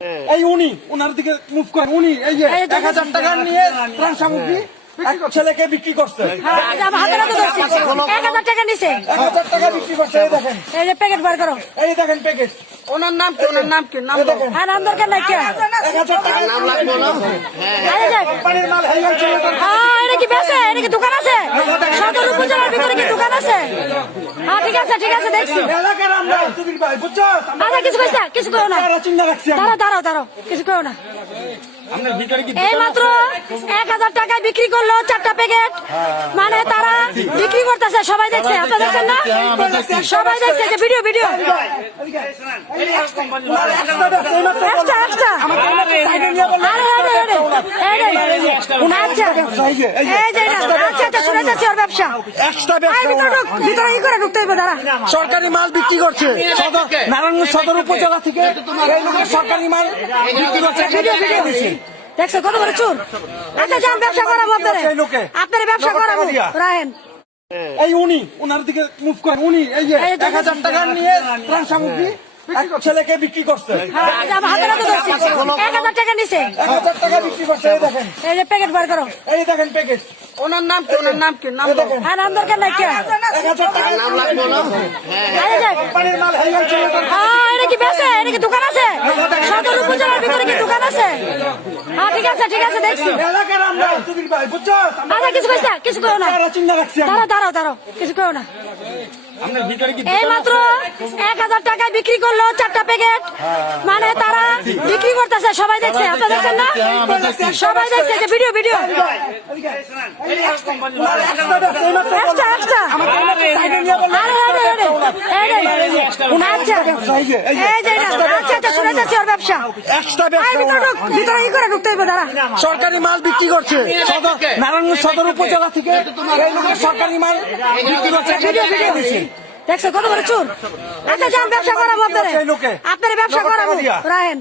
এই উনি ওনার দিকে মুভ করেন। উনি এই যে 1000 টাকা নিয়ে ত্রাণ সামগ্রী এক ছেলেকে বিক্রি করছে। 1000 টাকা নিছে, 1000 টাকা বিক্রি করছে। এই দেখেন, এই যে প্যাকেট বার করো। এই দেখেন প্যাকেট। ওনার নাম কি? ওনার নাম কি? নাম দেখেন আর নাম দরকার নাই কে? 1000 টাকা নাম লাগবে না। কোম্পানির মাল হেই হচ্ছে। এটা কি বেচে? এটা কি দোকান আছে? সদর উপজেলার ভিতরে কি দোকান আছে? হ্যাঁ ঠিক আছে ঠিক আছে, দেখছি। এলাকার আমরা তুবির ভাই বুঝছো? আচ্ছা কিছু কইছা, কিছু কইও না। আমরা চিন্তা রাখছি। দাঁড়াও দাঁড়াও, কিছু কইও না। আপনার ভিতরে কি এই মাত্র 1000 টাকায় বিক্রি করলো 4টা প্যাকেট। মানে তারা বিক্রি করতেছে, সবাই দেখছে। আপনারা দেখছেন না? সবাই দেখছে যে ভিডিও ভিডিও সরকারি মাল বিক্রি করছে। নারায়ণগঞ্জ সদর উপজেলা থেকে এই লোকের সরকারি মাল বিক্রি করছে। দেখছো কত বড় চোর। আচ্ছা যান, ব্যবসা করাবো আপনারা ব্যবসা করাবো। রাহেন এই উনি ওনার দিকে মুভ করেন। উনি এই যে 1000 টাকা নিয়ে ত্রাণ সামগ্রী এক ছেলেকে বিক্রি করছে। 1000 টাকা নিছে, 1000 টাকা বিক্রি করছে। এই দেখেন, এই যে প্যাকেট বার করো। এই দেখেন প্যাকেট। ওনার নাম কি? ওনার নাম কি? নাম দেখেন আর নাম দরকার নাই কে? 1000 টাকা নাম লাগবে না। কোম্পানির মাল হেই হচ্ছে। এটা কি বেচে? এটা কি দোকান আছে? সদর উপজেলার ভিতরে কি দোকান আছে? হ্যাঁ ঠিক আছে ঠিক আছে, দেখছি। এলাকার আমরা তুবির ভাই বুঝছো? আচ্ছা কিছু কইছা, কিছু কইও না। আমরা চিন্তা রাখছি। দাঁড়াও কিছু কইও না। আপনার ভিতরে কি এই মাত্র 1000 টাকায় বিক্রি করলো 4টা প্যাকেট। মানে তারা বিক্রি করতেছে, সবাই দেখছে। আপনারা দেখছেন না? সবাই দেখছে যে ভিডিও ভিডিও ব্যবসা ভিতরে ই করে ঢুকতে হইবে। দাঁড়া, সরকারি মাল বিক্রি করছে। নারায়ণগঞ্জ সদর উপজেলা থেকে এই লোকের সরকারি মাল বিক্রি করছে। দেখছো কত বড় চোর। আচ্ছা যান, ব্যবসা করাবো আপনারা ব্যবসা করাবো। রাহেন